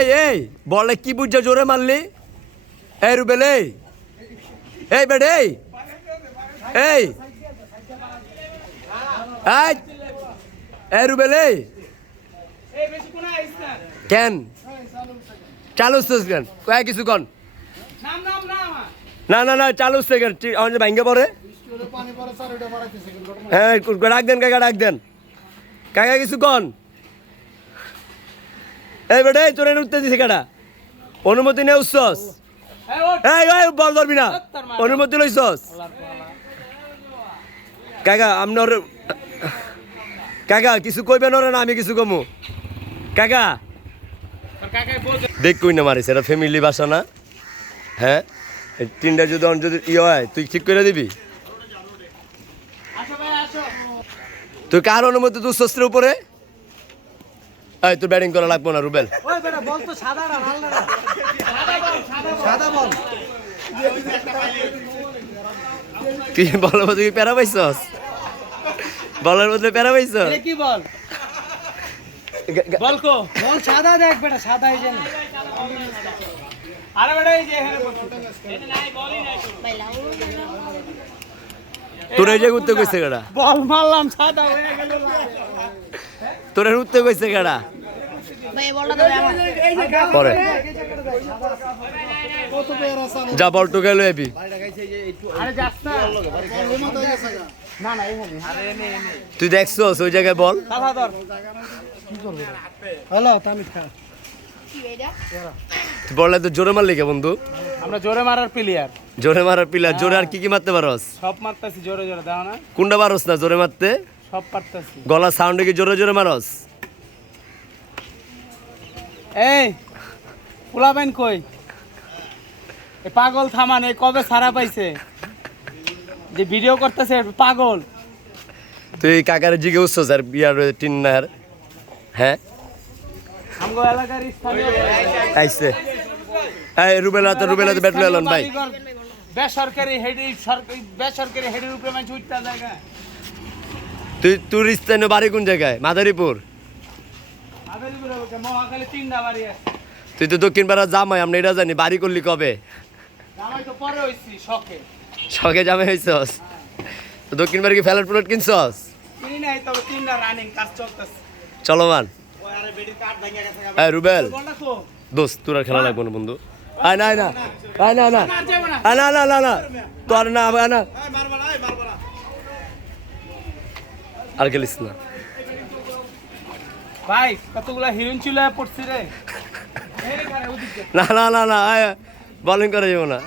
এই এই বলে কি বুঝছ জোরে মারলি? এই রুবেল এই। এই বেড এই। এই। এই। রুবেল এই। কেন? চালু কেন? কয়ে কিছু কন? না না না চালু সেকেন্ড আমাদের ভাঙ্গে পড়ে। হ্যাঁ ডাক দেন কাকা ডাক দেন। কাকা কিছু কন? এই বেটা এই তোর উঠতে দিছে কাটা অনুমতি নেই উচ্ছস এই এই বল ধরবি না অনুমতি লইছস। কাকা আপনার কাকা কিছু কইবেন ওরে না আমি কিছু কমু। কাকা। দেখ কই না মারিস এটা ফ্যামিলি বাসা না? হ্যাঁ? তিনটা যদি অন যদি ইয়ে হয় তুই ঠিক করে দিবি? তুই কার অনুমতি তুই শস্ত্রের উপরে? এই তোর ব্যাটিং করা লাগবো না রুবেল। তুই বলার মধ্যে কি প্যারা পাইছস? বলার মধ্যে প্যারা পাইছস? কি বল? বল কো। বল সাদা দেখ বেটা সাদা এই যে আরে বেটা এই যে তোর এই যে কইছে বল মারলাম সাদা হয়ে গেল। তোর উঠতে কইছে কেডা পরে। যা এবি। তুই দেখছস ওই জায়গায় বল। হ্যালো তামিদ বললে তো জোরে মারলি কে বন্ধু? আমরা জোরে মারার প্লেয়ার। জোরে মারার পিলার জোরে আর কি কি মারতে পারস? সব মারতাছি জোরে জোরে দাও না। কোনটা পারস না জোরে মারতে? সব পারতাছি। গলা সাউন্ডে কি জোরে জোরে মারস? এই পোলাবেন কই? এ পাগল থামান এই কবে সারা পাইছে? যে ভিডিও করতেছে পাগল। তুই কাকার জিগে উঠছস আর বিয়ার টিন্নার হ্যাঁ? আমগো এলাকার স্থানীয় আইছে। এই রুবেলা তো রুবেলা তো ব্যাটলে এলন ভাই। বেসরকারি হেডি সরকারি বেসরকারি হেডের উপরে মানুষ উঠতে জায়গা তুই তোর স্থানীয় বাড়ি কোন জায়গায়? মাদারীপুর? তুই তো দক্ষিণ পাড়া জামাই আমরা এটা জানি বাড়ি করলি কবে? শখে। জামাই হয়েছস তো দক্ষিণ পাড়া কি ফ্ল্যাট প্লট কিনছস? চলমান। এই রুবেল। দোস্ত তোর আর খেলা লাগবে না বন্ধু। আয় না না। আয় না না। না না না। না তোর না না। আর গেলিস না। ভাই কতগুলা হিরোইন ছিল পড়ছি রে। না না না না বলিং করে যাব না।